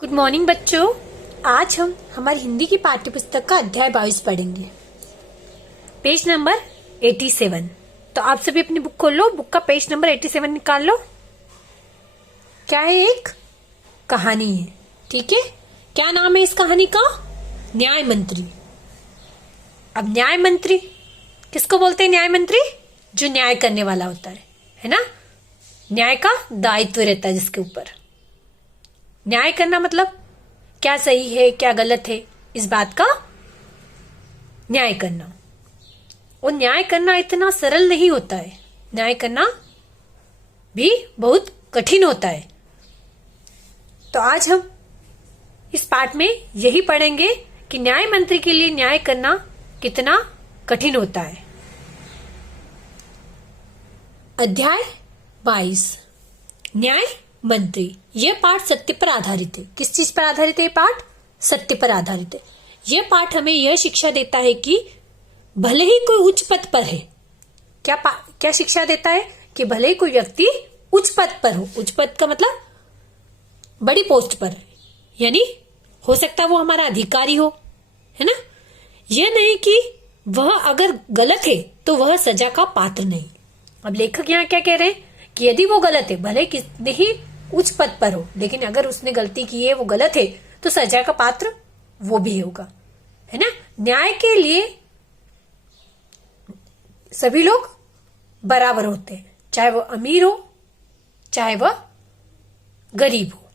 Good morning बच्चों। आज हम हमारी हिंदी की पाठ्य पुस्तक का अध्याय 22 पढ़ेंगे, पेज नंबर 87। तो आप सभी अपनी बुक खोल लो, बुक का पेज नंबर 87 निकाल लो। क्या है? एक कहानी है, ठीक है। क्या नाम है इस कहानी का? न्याय मंत्री। अब न्याय मंत्री किसको बोलते हैं? न्याय मंत्री जो न्याय करने वाला होता है ना। न्याय का दायित्व रहता है जिसके ऊपर। न्याय करना मतलब क्या सही है क्या गलत है, इस बात का न्याय करना। और न्याय करना इतना सरल नहीं होता है, न्याय करना भी बहुत कठिन होता है। तो आज हम इस पाठ में यही पढ़ेंगे कि न्याय मंत्री के लिए न्याय करना कितना कठिन होता है। अध्याय 22 न्याय मंत्री। यह पाठ सत्य पर आधारित है। किस चीज पर आधारित है? पाठ सत्य पर आधारित है। यह पाठ हमें यह शिक्षा देता है कि भले ही कोई उच्च पद पर है, क्या शिक्षा देता है? कि भले ही कोई व्यक्ति उच्च पद पर हो, उच्च पद का मतलब बड़ी पोस्ट पर है, यानी हो सकता है वो हमारा अधिकारी हो, है ना। यह नहीं कि वह अगर गलत है तो वह सजा का पात्र नहीं। अब लेखक यहाँ क्या कह रहे हैं कि यदि वो गलत है, भले कितने ही उच्च पद पर हो, लेकिन अगर उसने गलती की है, वो गलत है, तो सजा का पात्र वो भी होगा, है ना। न्याय के लिए सभी लोग बराबर होते हैं, चाहे वो अमीर हो चाहे वह गरीब हो।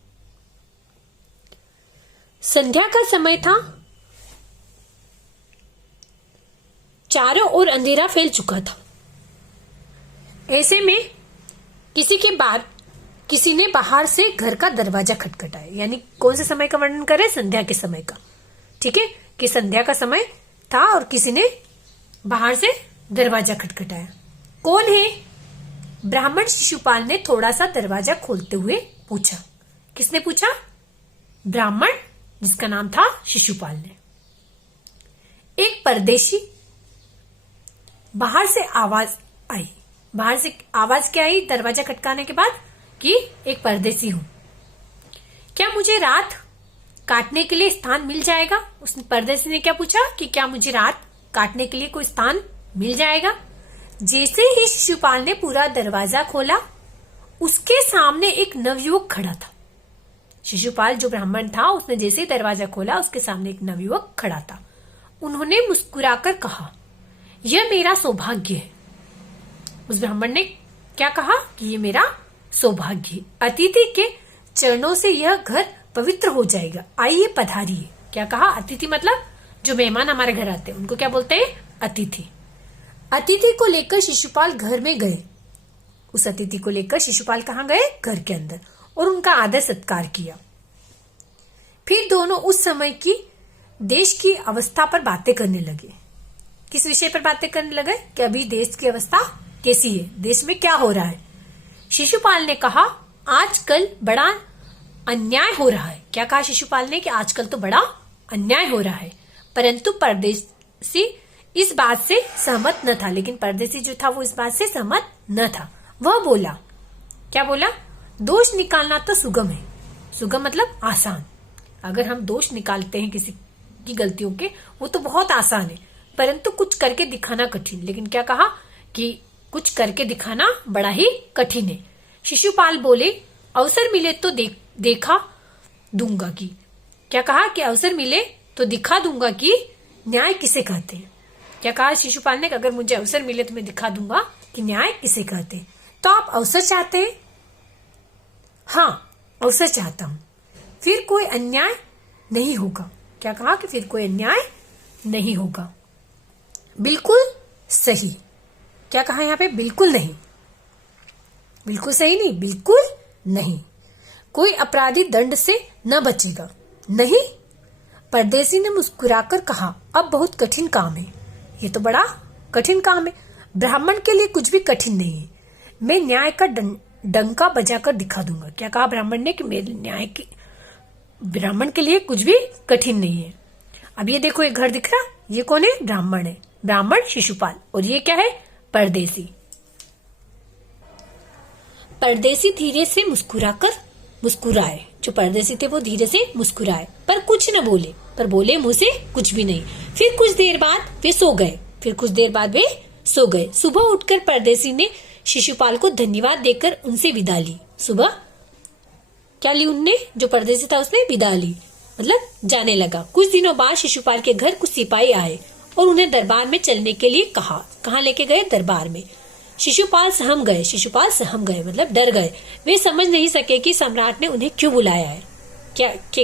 संध्या का समय था, चारों ओर अंधेरा फैल चुका था। ऐसे में किसी के बाद किसी ने बाहर से घर का दरवाजा खटखटाया, यानी कौन से समय का वर्णन करे? संध्या के समय का, ठीक है। कि संध्या का समय था और किसी ने बाहर से दरवाजा खटखटाया। कौन है? ब्राह्मण शिशुपाल ने थोड़ा सा दरवाजा खोलते हुए पूछा। किसने पूछा? ब्राह्मण जिसका नाम था शिशुपाल ने। एक परदेशी बाहर से आवाज आई। बाहर से आवाज क्या आई दरवाजा खटकाने के बाद? कि एक परदेसी हूं, क्या मुझे रात काटने के लिए स्थान मिल जाएगा? उस परदेसी ने क्या पूछा कि क्या मुझे रात काटने के लिए कोई स्थान मिल जाएगा? जैसे ही शिशुपाल ने पूरा दरवाजा खोला, उसके सामने एक नवयुवक खड़ा था। शिशुपाल जो ब्राह्मण था, उसने जैसे ही दरवाजा खोला, उसके सामने एक नवयुवक खड़ा था। उन्होंने मुस्कुराकर कहा, यह मेरा सौभाग्य है। उस ब्राह्मण ने क्या कहा कि ये मेरा सौभाग्य है। अतिथि के चरणों से यह घर पवित्र हो जाएगा, आइए पधारिए। क्या कहा? अतिथि मतलब जो मेहमान हमारे घर आते हैं उनको क्या बोलते हैं? अतिथि। अतिथि को लेकर शिशुपाल घर में गए। उस अतिथि को लेकर शिशुपाल कहाँ गए? घर के अंदर, और उनका आदर सत्कार किया। फिर दोनों उस समय की देश की अवस्था पर बातें करने लगे। किस विषय पर बातें करने लगे? कि अभी देश की अवस्था कैसी है, देश में क्या हो रहा है। शिशुपाल ने कहा, आजकल बड़ा अन्याय हो रहा है। क्या कहा शिशुपाल ने? कि आजकल तो बड़ा अन्याय हो रहा है। परंतु परदेसी इस बात से सहमत न था। लेकिन परदेसी जो था वो इस बात से सहमत न था। वह बोला, क्या बोला? दोष निकालना तो सुगम है। सुगम मतलब आसान। अगर हम दोष निकालते हैं किसी की गलतियों के, वो तो बहुत आसान है, परंतु कुछ करके दिखाना कठिन। लेकिन क्या कहा कि कुछ करके दिखाना बड़ा ही कठिन है। शिशुपाल बोले, अवसर मिले तो देखा दूंगा कि। क्या कहा? कि अवसर मिले तो दिखा दूंगा कि न्याय किसे कहते हैं। क्या कहा शिशुपाल ने? कि अगर मुझे अवसर मिले तो मैं दिखा दूंगा कि न्याय किसे कहते हैं। तो आप अवसर चाहते हैं? हाँ, अवसर चाहता हूं। फिर कोई अन्याय नहीं होगा। क्या कहा? कि फिर कोई अन्याय नहीं होगा। बिल्कुल सही। क्या कहा यहाँ पे? बिल्कुल नहीं। बिल्कुल सही नहीं, बिल्कुल नहीं। कोई अपराधी दंड से न बचेगा। नहीं? परदेसी ने मुस्कुराकर कहा, अब बहुत कठिन काम है। ये तो बड़ा कठिन काम है। ब्राह्मण के लिए कुछ भी कठिन नहीं है। मैं न्याय का डंका बजाकर दिखा दूंगा। क्या कहा ब्राह्मण ने? कि मेरे न्याय की ब्राह्मण के लिए कुछ भी कठिन नहीं है। अब ये देखो, एक घर दिख रहा, ये कौन है? ब्राह्मण है। ब्राह्मण शिशुपाल। और ये क्या है? परदेसी। परदेसी धीरे से मुस्कुराए। जो परदेसी थे वो धीरे से मुस्कुराए पर कुछ न बोले, पर बोले मुंह से कुछ भी नहीं। फिर कुछ देर बाद वे सो गए। सुबह उठकर परदेसी ने शिशुपाल को धन्यवाद देकर उनसे विदा ली। सुबह क्या ली उनने? जो परदेसी था उसने विदा ली, मतलब जाने लगा। कुछ दिनों बाद शिशुपाल के घर कुछ सिपाही आए और उन्हें दरबार में चलने के लिए कहा। कहाँ लेके गए? दरबार में। शिशुपाल सहम गए मतलब डर गए। वे समझ नहीं सके कि सम्राट ने उन्हें क्यों बुलाया है।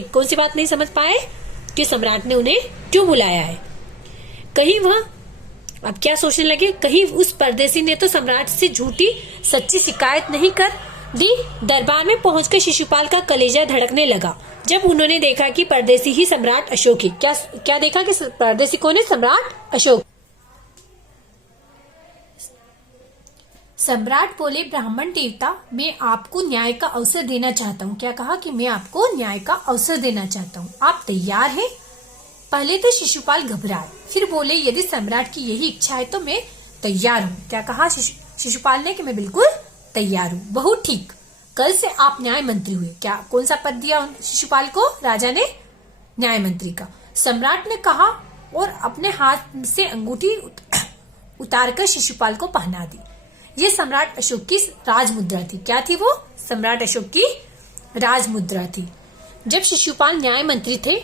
कौन सी बात नहीं समझ पाए कि सम्राट ने उन्हें क्यों बुलाया है। कहीं वह अब क्या सोचने लगे, कहीं उस परदेसी ने तो सम्राट से झूठी सच्ची शिकायत नहीं कर दी। दरबार में पहुंचकर शिशुपाल का कलेजा धड़कने लगा जब उन्होंने देखा कि परदेसी ही सम्राट अशोक है। क्या देखा कि परदेसी कौन है? सम्राट अशोक। सम्राट बोले, ब्राह्मण देवता, मैं आपको न्याय का अवसर देना चाहता हूँ। क्या कहा? कि मैं आपको न्याय का अवसर देना चाहता हूँ, आप तैयार हैं? पहले तो शिशुपाल घबराए, फिर बोले, यदि सम्राट की यही इच्छा है तो मैं तैयार हूँ। क्या कहा शिशुपाल ने? कि मैं बिल्कुल तैयार हूँ। बहुत ठीक, कल से आप न्याय मंत्री हुए। क्या कौन सा पद दिया शिशुपाल को राजा ने? न्याय मंत्री का। सम्राट ने कहा और अपने हाथ से अंगूठी उतारकर शिशुपाल को पहना दी। ये सम्राट अशोक की राजमुद्रा थी। क्या थी वो? सम्राट अशोक की राजमुद्रा थी। जब शिशुपाल न्याय मंत्री थे,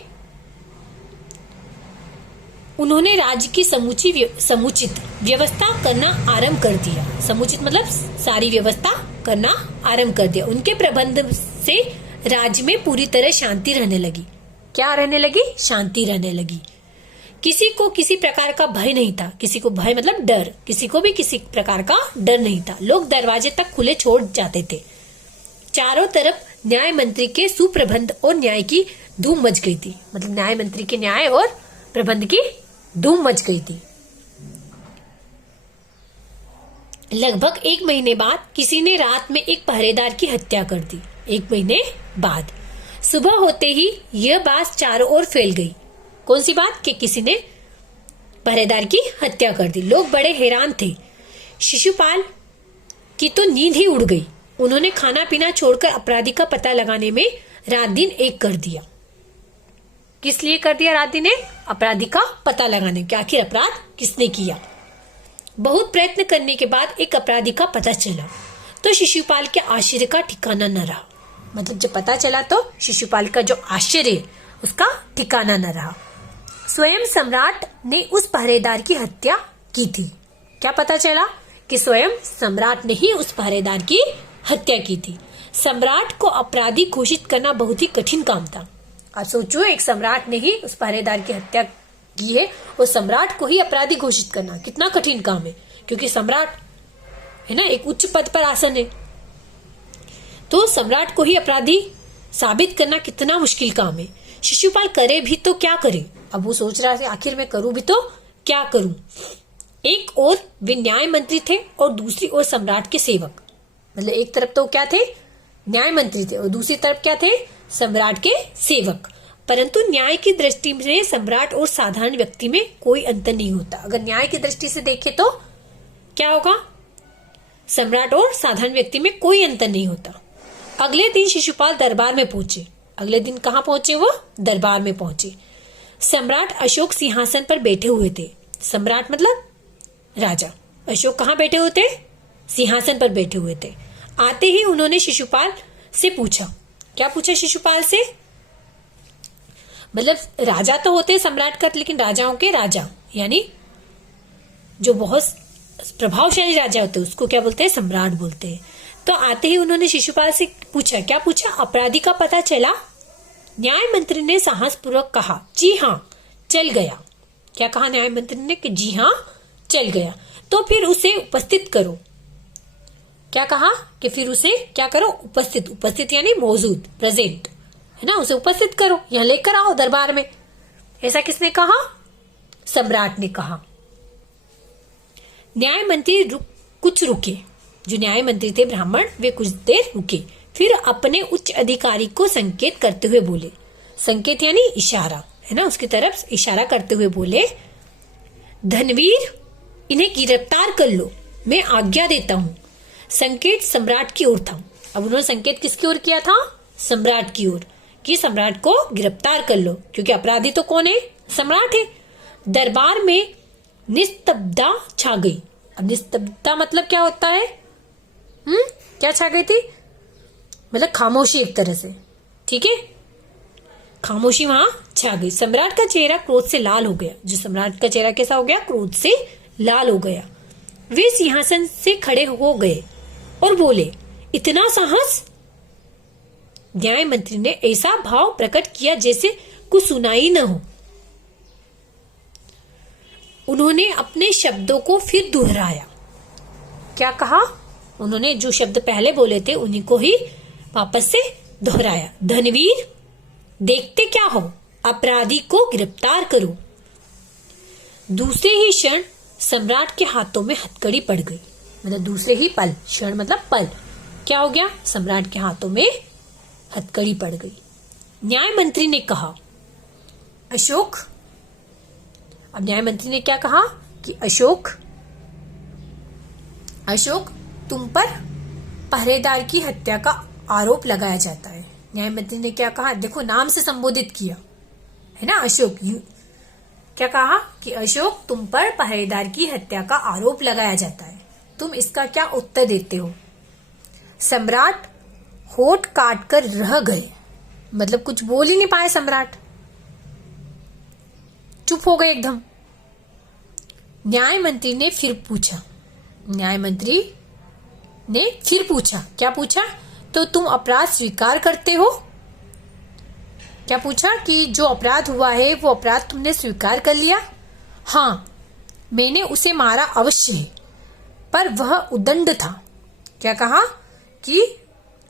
उन्होंने राज्य की समुचित व्यवस्था करना आरंभ कर दिया। समुचित मतलब सारी व्यवस्था करना आरंभ कर दिया। उनके प्रबंध से राज्य में पूरी तरह शांति रहने लगी। क्या रहने लगी? शांति रहने लगी। किसी को किसी प्रकार का भय नहीं था। किसी को भय मतलब डर, किसी को भी किसी प्रकार का डर नहीं था। लोग दरवाजे तक खुले छोड़ जाते थे। चारों तरफ न्याय मंत्री के सुप्रबंध और न्याय की धूम मच गई थी। मतलब न्याय मंत्री के न्याय और प्रबंध की धूम मच गई थी। लगभग 1 महीने बाद किसी ने रात में एक पहरेदार की हत्या कर दी। 1 महीने बाद सुबह होते ही यह बात चारों ओर फैल गई। कौन सी बात? कि किसी ने पहरेदार की हत्या कर दी। लोग बड़े हैरान थे। शिशुपाल की तो नींद ही उड़ गई। उन्होंने खाना पीना छोड़कर अपराधी का पता लगाने में रात दिन एक कर दिया। किस लिए कर दिया? रात दिन एक? अपराधी का पता लगाने के, आखिर अपराध किसने किया। बहुत प्रयत्न करने के बाद एक अपराधी का पता चला तो शिशुपाल के आश्चर्य का ठिकाना न रहा। मतलब जब पता चला तो शिशुपाल का जो आश्चर्य उसका ठिकाना न रहा। स्वयं सम्राट ने उस पहरेदार की हत्या की थी। क्या पता चला? कि स्वयं सम्राट ने ही उस पहरेदार की हत्या की थी। सम्राट को अपराधी घोषित करना बहुत ही कठिन काम था। आप सोचो, एक सम्राट ने ही उस पहरेदार की हत्या की है और सम्राट को ही अपराधी घोषित करना कितना कठिन काम है, क्योंकि सम्राट है ना, एक उच्च पद पर आसन है, तो सम्राट को ही अपराधी साबित करना कितना मुश्किल काम है। शिशुपाल करे भी तो क्या करे। अब वो सोच रहा है आखिर मैं करूं भी तो क्या करूं। एक और वे न्याय मंत्री थे और दूसरी ओर सम्राट के सेवक। मतलब एक तरफ तो क्या थे? न्याय मंत्री थे और दूसरी तरफ क्या थे? सम्राट के सेवक। परंतु न्याय की दृष्टि में सम्राट और साधारण व्यक्ति में कोई अंतर नहीं होता। अगर न्याय की दृष्टि से देखें तो क्या होगा? सम्राट और साधारण व्यक्ति में कोई अंतर नहीं होता। अगले दिन शिशुपाल दरबार में पहुंचे। अगले दिन कहाँ पहुंचे? वो दरबार में पहुंचे। सम्राट अशोक सिंहासन पर बैठे हुए थे। सम्राट मतलब राजा। अशोक कहाँ बैठे हुए थे? सिंहासन पर बैठे हुए थे। आते ही उन्होंने शिशुपाल से पूछा। क्या पूछा शिशुपाल से? मतलब राजा तो होते सम्राट का, लेकिन राजाओं के राजा यानी जो बहुत प्रभावशाली राजा होते हैं उसको क्या बोलते हैं? सम्राट बोलते हैं। तो आते ही उन्होंने शिशुपाल से पूछा। क्या पूछा? अपराधी का पता चला? न्याय मंत्री ने साहसपूर्वक कहा, जी हाँ चल गया। क्या कहा न्याय मंत्री ने? कि जी हाँ चल गया। तो फिर उसे उपस्थित करो। क्या कहा? कि फिर उसे क्या करो? उपस्थित। उपस्थित यानी मौजूद, प्रेजेंट है ना, उसे उपस्थित करो, यहाँ लेकर आओ दरबार में। ऐसा किसने कहा? सम्राट ने कहा। न्याय मंत्री कुछ रुके। जो न्याय मंत्री थे ब्राह्मण, वे कुछ देर रुके, फिर अपने उच्च अधिकारी को संकेत करते हुए बोले। संकेत यानी इशारा है ना, उसकी तरफ इशारा करते हुए बोले, धनवीर इन्हें गिरफ्तार कर लो, मैं आज्ञा देता हूँ। संकेत सम्राट की ओर था। अब उन्होंने संकेत किसकी ओर किया था? सम्राट की ओर कि सम्राट को गिरफ्तार कर लो, क्योंकि अपराधी तो कौन है? सम्राट है। दरबार में निस्तब्धता छा गई। अब निस्तब्धता मतलब क्या होता है? क्या छा गई थी? मतलब खामोशी एक तरह से, ठीक है, खामोशी वहां छा गई। सम्राट का चेहरा क्रोध से लाल हो गया। जो सम्राट का चेहरा कैसा हो गया? क्रोध से लाल हो गया। वे सिंहासन से खड़े हो गए और बोले, इतना साहस? न्याय मंत्री ने ऐसा भाव प्रकट किया जैसे कुछ सुनाई न हो। उन्होंने अपने शब्दों को फिर दोहराया। क्या कहा? उन्होंने जो शब्द पहले बोले थे उन्हीं को ही वापस से दोहराया। धनवीर, देखते क्या हो, अपराधी को गिरफ्तार करो। दूसरे ही क्षण सम्राट के हाथों में हथकड़ी पड़ गई। मतलब दूसरे ही पल, क्षण मतलब पल, क्या हो गया? सम्राट के हाथों में हथकड़ी पड़ गई। न्याय मंत्री ने कहा, अशोक। अब न्याय मंत्री ने क्या कहा कि अशोक, तुम पर पहरेदार की हत्या का आरोप लगाया जाता है। न्याय मंत्री ने क्या कहा? देखो, नाम से संबोधित किया है ना, अशोक। क्या कहा कि अशोक, तुम पर पहरेदार की हत्या का आरोप लगाया जाता है। तुम इसका क्या उत्तर देते हो? सम्राट होठ काट कर रह गए। मतलब कुछ बोल ही नहीं पाए सम्राट, चुप हो गए एकदम। न्याय मंत्री ने फिर पूछा। क्या पूछा? तो तुम अपराध स्वीकार करते हो? क्या पूछा कि जो अपराध हुआ है वो अपराध तुमने स्वीकार कर लिया? हाँ, मैंने उसे मारा अवश्य है, पर वह उदंड था। क्या कहा कि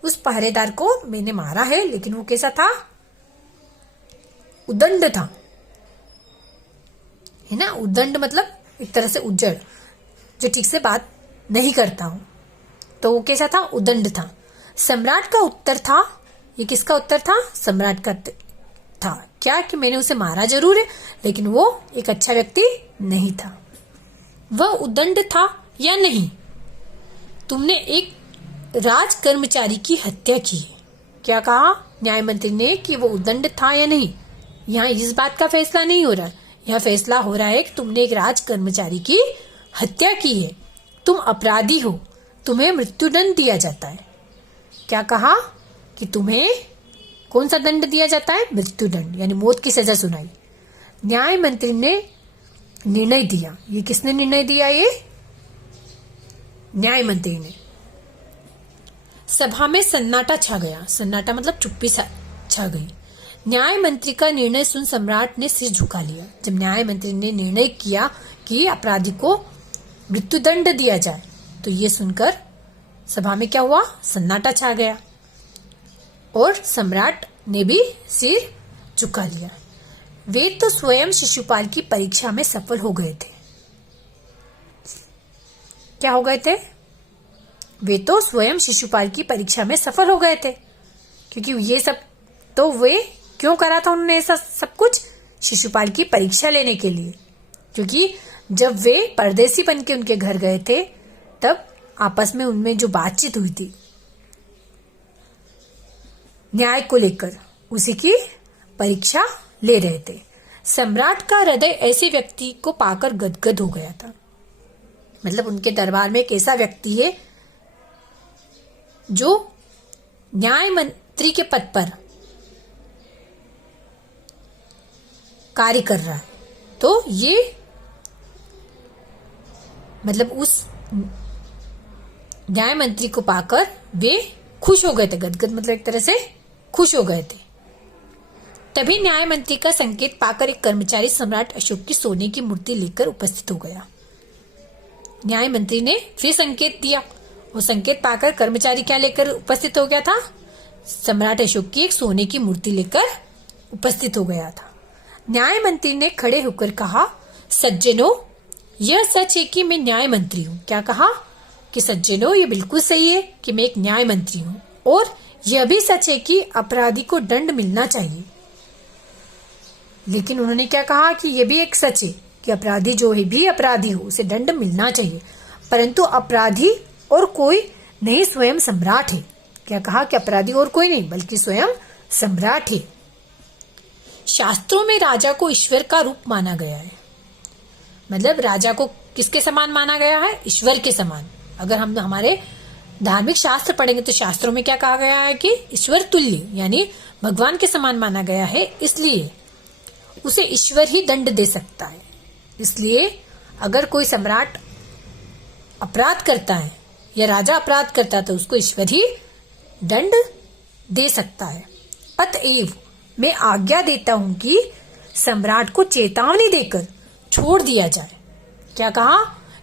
उस पहरेदार को मैंने मारा है, लेकिन वो कैसा था? उदंड था, है ना। उदंड मतलब एक तरह से उज्जड़, जो ठीक से बात नहीं करता हूं, तो वो कैसा था? उदंड था। सम्राट का उत्तर था, ये किसका उत्तर था? सम्राट का था। क्या कि मैंने उसे मारा जरूर है, लेकिन वो एक अच्छा व्यक्ति नहीं था। वह उदंड था या नहीं? तुमने एक राज कर्मचारी की हत्या की है। क्या कहा न्याय मंत्री ने कि वो उदंड था या नहीं? यहाँ इस बात का फैसला नहीं हो रहा, यहाँ फैसला हो रहा है कि तुमने एक राज कर्मचारी की हत्या की है, तुम अपराधी हो, तुम्हें मृत्युदंड दिया जाता है। क्या कहा कि तुम्हें कौन सा दंड दिया जाता है? मृत्युदंड, यानी मौत की सजा सुनाई। न्याय मंत्री ने निर्णय दिया। ये किसने निर्णय दिया? ये न्याय मंत्री ने। सभा में सन्नाटा छा गया। सन्नाटा मतलब चुप्पी छा गई। न्याय मंत्री का निर्णय सुन सम्राट ने सिर झुका लिया। जब न्याय मंत्री ने निर्णय किया कि अपराधी को मृत्युदंड दिया जाए, तो ये सुनकर सभा में क्या हुआ? सन्नाटा छा गया और सम्राट ने भी सिर झुका लिया। वे तो स्वयं शिशुपाल की परीक्षा में सफल हो गए थे। क्या हो गए थे? वे तो स्वयं शिशुपाल की परीक्षा में सफल हो गए थे, क्योंकि ये सब तो वे क्यों करा था उन्होंने ऐसा सब कुछ? शिशुपाल की परीक्षा लेने के लिए। क्योंकि जब वे परदेसी बन के उनके घर गए थे, तब आपस में उनमें जो बातचीत हुई थी न्याय को लेकर, उसी की परीक्षा ले रहे थे। सम्राट का हृदय ऐसे व्यक्ति को पाकर गदगद हो गया था। मतलब उनके दरबार में एक ऐसा व्यक्ति है जो न्याय मंत्री के पद पर कार्य कर रहा है। तो ये मतलब उस न्याय मंत्री को पाकर वे खुश हो गए थे। गदगद मतलब एक तरह से खुश हो गए थे। तभी न्याय मंत्री का संकेत पाकर एक कर्मचारी सम्राट अशोक की सोने की मूर्ति लेकर उपस्थित हो गया। न्याय मंत्री ने फिर संकेत दिया। वो संकेत पाकर कर्मचारी क्या लेकर उपस्थित हो गया था? सम्राट अशोक की एक सोने की मूर्ति लेकर उपस्थित हो गया था। न्याय मंत्री ने खड़े होकर कहा, सज्जनों, यह सच है कि मैं न्याय मंत्री हूँ। क्या कहा कि सज्जनों, ये बिल्कुल सही है कि मैं एक न्याय मंत्री हूँ, और यह भी सच है कि अपराधी को दंड मिलना चाहिए। लेकिन उन्होंने क्या कहा कि यह भी एक सच है कि अपराधी जो है भी अपराधी हो, उसे दंड मिलना चाहिए, परंतु अपराधी और कोई नहीं स्वयं सम्राट है। क्या कहा कि अपराधी और कोई नहीं बल्कि स्वयं सम्राट है। शास्त्रों में राजा को ईश्वर का रूप माना गया है, मतलब राजा को किसके समान माना गया है? ईश्वर के समान। अगर हम हमारे धार्मिक शास्त्र पढ़ेंगे तो शास्त्रों में क्या कहा गया है कि ईश्वर तुल्य यानी भगवान के समान माना गया है, इसलिए उसे ईश्वर ही दंड दे सकता है। इसलिए अगर कोई सम्राट अपराध करता है या राजा अपराध करता है तो उसको ईश्वर ही दंड दे सकता है। अतएव मैं आज्ञा देता हूं कि सम्राट को चेतावनी देकर छोड़ दिया जाए। क्या कहा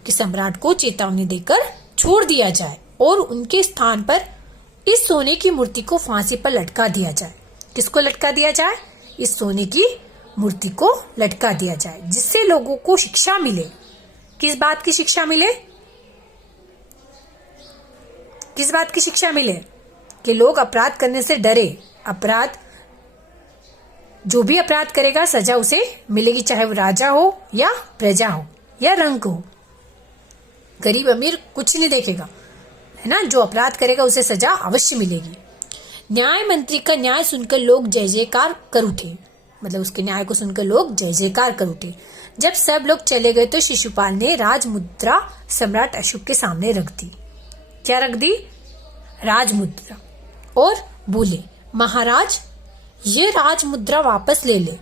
कि सम्राट को चेतावनी देकर छोड़ दिया जाए और उनके स्थान पर इस सोने की मूर्ति को फांसी पर लटका दिया जाए। किसको लटका दिया जाए? इस सोने की मूर्ति को लटका दिया जाए, जिससे लोगों को शिक्षा मिले। किस बात की शिक्षा मिले? किस बात की शिक्षा मिले? कि लोग अपराध करने से डरे। अपराध, जो भी अपराध करेगा सजा उसे मिलेगी, चाहे वो राजा हो या प्रजा हो या रंग हो। गरीब अमीर कुछ नहीं देखेगा, है ना। जो अपराध करेगा उसे सजा अवश्य मिलेगी। न्याय मंत्री का न्याय सुनकर लोग जय जयकार कर उठे, मतलब उसके न्याय को सुनकर लोग जय जयकार कर उठे। जब सब लोग चले गए तो शिशुपाल ने राजमुद्रा सम्राट अशोक के सामने रख दी। क्या रख दी? राजमुद्रा। और बोले, महाराज ये राजमुद्रा वापस ले ले,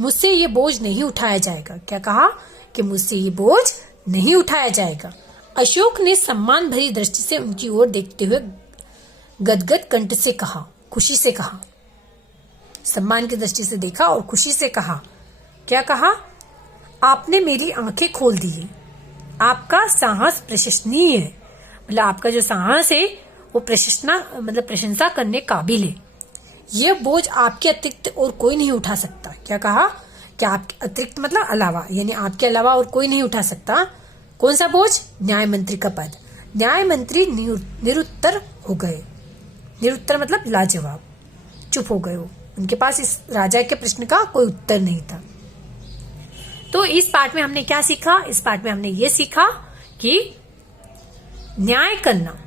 मुझसे ये बोझ नहीं उठाया जाएगा। क्या कहा कि मुझसे ये बोझ नहीं उठाया जाएगा। अशोक ने सम्मान भरी दृष्टि से उनकी ओर देखते हुए गदगद कंठ से कहा, खुशी से कहा, सम्मान की दृष्टि से देखा और खुशी से कहा। क्या कहा? आपने मेरी आंखें खोल दी है। आपका साहस प्रशंसनीय है, मतलब आपका जो साहस है वो प्रशंसा करने काबिल है। यह बोझ आपके अतिरिक्त और कोई नहीं उठा सकता। क्या कहा कि आपके अतिरिक्त मतलब अलावा, यानी आपके अलावा और कोई नहीं उठा सकता। कौन सा बोझ? न्याय मंत्री का पद। न्याय मंत्री निरुत्तर हो गए। निरुत्तर मतलब लाजवाब, चुप हो गए वो। उनके पास इस राजा के प्रश्न का कोई उत्तर नहीं था। तो इस पाठ में हमने क्या सीखा? इस पाठ में हमने ये सीखा कि न्याय करना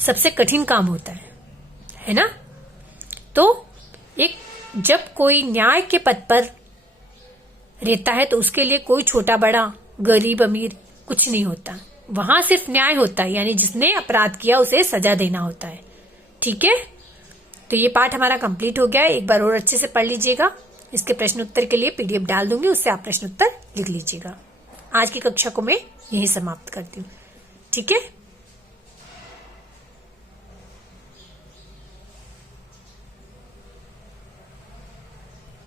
सबसे कठिन काम होता है ना। तो एक जब कोई न्याय के पद पर रहता है तो उसके लिए कोई छोटा बड़ा, गरीब अमीर कुछ नहीं होता। वहां सिर्फ न्याय होता है, यानी जिसने अपराध किया उसे सजा देना होता है। ठीक है, तो ये पाठ हमारा कंप्लीट हो गया है। एक बार और अच्छे से पढ़ लीजिएगा। इसके प्रश्न उत्तर के लिए पीडीएफ डाल दूंगी, उससे आप प्रश्न उत्तर लिख लीजिएगा। आज की कक्षा को मैं यहीं समाप्त करती हूँ। ठीक है।